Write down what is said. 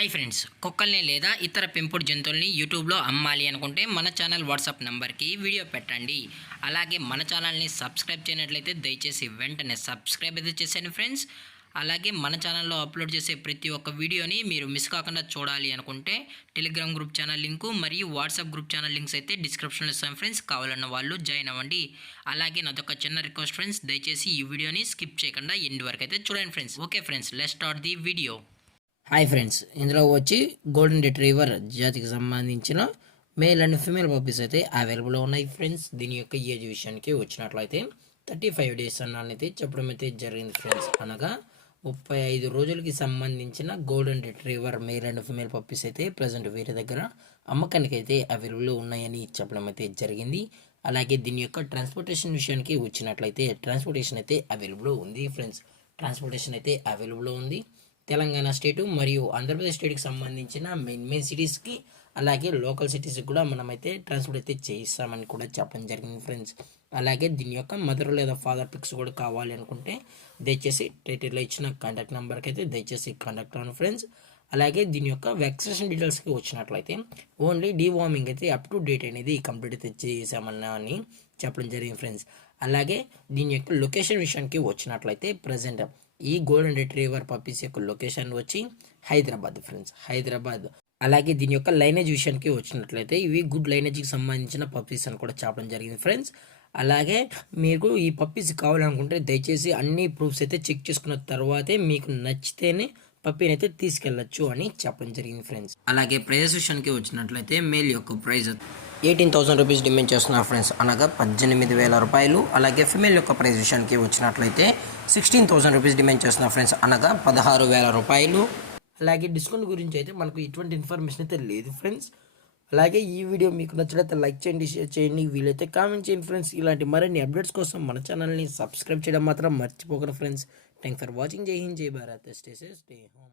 Hi friends, కుక్కల్ని లేదా ఇతర పెంపుడు జంతువుల్ని యూట్యూబ్లో అమ్మాలి అనుకుంటే మన ఛానల్ వాట్సాప్ నెంబర్కి వీడియో పెట్టండి. అలాగే మన ఛానల్ని సబ్స్క్రైబ్ చేయనట్లయితే దయచేసి వెంటనే సబ్స్క్రైబ్ అయితే చేసేయండి ఫ్రెండ్స్. అలాగే మన ఛానల్లో అప్లోడ్ చేసే ప్రతి ఒక్క వీడియోని మీరు మిస్ కాకుండా చూడాలి అనుకుంటే టెలిగ్రామ్ గ్రూప్ ఛానల్ లింకు మరియు వాట్సాప్ గ్రూప్ ఛానల్ లింక్స్ అయితే డిస్క్రిప్షన్లో ఇస్తాం ఫ్రెండ్స్. కావాలన్న వాళ్ళు జాయిన్ అవ్వండి. అలాగే నాదొక చిన్న రిక్వెస్ట్ ఫ్రెండ్స్, దయచేసి ఈ వీడియోని స్కిప్ చేయకుండా ఎండ్ వరకు అయితే చూడండి friends. Okay friends, let's start the video. Hi friends, ఇందులో వచ్చి గోల్డెన్ రిట్రీవర్ జాతికి సంబంధించిన మేల్ అండ్ ఫీమేల్ పప్పీస్ అయితే అవైలబుల్లో ఉన్నాయి ఫ్రెండ్స్. దీని యొక్క ఏజ్ విషయానికి వచ్చినట్లయితే 35 డేస్ అన్నైతే చెప్పడం అయితే జరిగింది ఫ్రెండ్స్. అనగా 35 రోజులకి సంబంధించిన golden retriever male and female puppies అయితే ప్రజెంట్ వీరి దగ్గర అమ్మకానికి అయితే అవైలబుల్లో ఉన్నాయని చెప్పడం అయితే జరిగింది. అలాగే దీని యొక్క ట్రాన్స్పోర్టేషన్ విషయానికి వచ్చినట్లయితే ట్రాన్స్పోర్టేషన్ అయితే అవైలబుల్లో ఉంది ఫ్రెండ్స్. ట్రాన్స్పోర్టేషన్ అయితే అవైలబుల్లో ఉంది. తెలంగాణ స్టేటు మరియు ఆంధ్రప్రదేశ్ స్టేట్కి సంబంధించిన మెయిన్ సిటీస్కి అలాగే లోకల్ సిటీస్కి కూడా మనమైతే ట్రాన్స్పోర్ట్ అయితే చేయిస్తామని కూడా చెప్పడం జరిగింది ఫ్రెండ్స్. అలాగే దీని యొక్క మదర్ లేదా ఫాదర్ పిక్స్ కూడా కావాలి అనుకుంటే దయచేసి టైటిల్లో ఇచ్చిన కాంటాక్ట్ నెంబర్కి అయితే దయచేసి కాంటాక్ట్ అవ్వండి ఫ్రెండ్స్. అలాగే దీని యొక్క వ్యాక్సినేషన్ డీటెయిల్స్కి వచ్చినట్లయితే ఓన్లీ డీవార్మింగ్ అయితే అప్ టు డేట్ అనేది కంప్లీట్ అయితే చేసామన్నా అని చెప్పడం జరిగింది ఫ్రెండ్స్. అలాగే దీని యొక్క లొకేషన్ విషయానికి వచ్చినట్లయితే ప్రజెంట్ ఈ గోల్డెన్ రిట్రీవర్ పప్పీస్ యొక్క లొకేషన్ వచ్చి హైదరాబాద్ ఫ్రెండ్స్, హైదరాబాద్. అలాగే దీని యొక్క లైనేజ్ విషయానికి వచ్చినట్లయితే ఇవి గుడ్ లైనేజ్కి సంబంధించిన పప్పీస్ అని కూడా చెప్పడం జరిగింది ఫ్రెండ్స్. అలాగే మీకు ఈ పప్పీస్ కావాలనుకుంటే దయచేసి అన్ని ప్రూఫ్స్ అయితే చెక్ చేసుకున్న తర్వాతే మీకు నచ్చితేనే పప్పీని అయితే తీసుకెళ్ళచ్చు అని చెప్పడం జరిగింది ఫ్రెండ్స్. అలాగే ప్రైజెస్ విషయానికి వచ్చినట్లయితే మేల్ యొక్క ప్రైజ్ 18,000 రూపీస్ డిమాండ్ చేస్తున్నారు ఫ్రెండ్స్, అనగా 18,000 రూపాయలు. అలాగే ఫిమేల్ యొక్క ప్రైజ్ విషయానికి వచ్చినట్లయితే 16,000 రూపీస్ డిమాండ్ చేస్తున్నారు ఫ్రెండ్స్, అనగా 16,000 రూపాయలు. అలాగే డిస్కౌంట్ గురించి అయితే మనకు ఎటువంటి ఇన్ఫర్మేషన్ అయితే లేదు ఫ్రెండ్స్. అలాగే ఈ వీడియో మీకు నచ్చినట్లయితే లైక్ చేయండి, షేర్ చేయండి, వీలైతే కామెంట్ చేయండి ఫ్రెండ్స్. ఇలాంటి మరిన్ని అప్డేట్స్ కోసం మన ఛానల్ని సబ్స్క్రైబ్ చేయడం మాత్రం మర్చిపోకండి ఫ్రెండ్స్. Thanks for watching. జై హింద్, జై Bharat, stay safe, stay home.